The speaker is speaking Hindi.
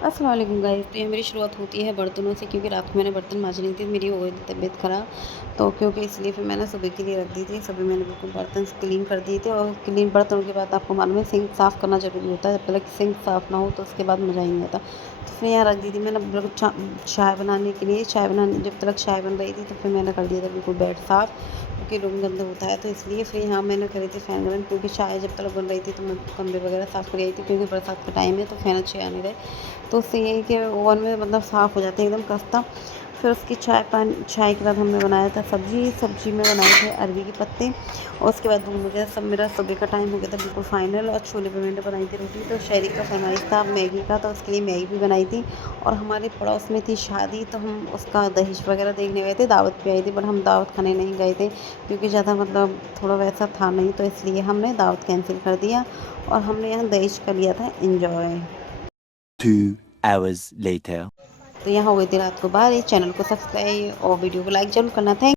अस्सलाम वालेकुम गाइस। तो ये मेरी शुरुआत होती है बर्तनों से, क्योंकि रात को मैंने बर्तन मांजे नहीं थे, मेरी हो गई थी तबीयत ख़राब। तो क्योंकि इसलिए फिर मैंने सुबह के लिए रख दी थी। सुबह मैंने बिल्कुल बर्तन क्लीन कर दिए थे, और क्लीन बर्तनों के बाद आपको मालूम है सिंक साफ़ करना ज़रूरी होता है। जब तक सिंक साफ़ ना हो तो उसके बाद मज़ा ही नहीं आता। तो फिर यहाँ रख दी थी मैंने बिल्कुल चाय बनाने के लिए। चाय बनाने जब तक चाय बन रही थी तो फिर मैंने कर दिया था बिल्कुल बेड साफ़, क्योंकि रूम गंदा होता है। तो इसलिए फिर यहाँ मैंने करी थी फ़ैन गरम, क्योंकि चाय जब तक बन रही थी तो मैं कमरे वगैरह साफ़ कर आई थी, क्योंकि बरसात का टाइम है तो फ़ैन अच्छे आ नहीं रहे। तो उससे ये है कि ओवन में मतलब साफ़ हो जाते हैं एकदम खस्ता। फिर उसकी चाय के बाद हमने बनाया था सब्ज़ी में बनाए थे अरबी के पत्ते, और उसके बाद दूध वगैरह सब मेरा सुबह का टाइम हो गया था बिल्कुल फ़ाइनल। और छोले पे मैंने बनाई थी रोटी। तो शहरी का फ़रमाइश था मैगी का, तो उसके लिए मैगी भी बनाई थी। और हमारे पड़ोस में थी शादी, तो हम उसका दहेज वगैरह देखने गए थे, दावत पे आई थी, बट हम दावत खाने नहीं गए थे, क्योंकि ज़्यादा मतलब थोड़ा वैसा था नहीं, तो इसलिए हमने दावत कैंसिल कर दिया और हमने यहाँ दहेज का लिया था एन्जॉय। 2 hours later. तो यहाँ हो गई थी रात को 12। चैनल को सब्सक्राइब और वीडियो को लाइक ज़रूर करना। थैंक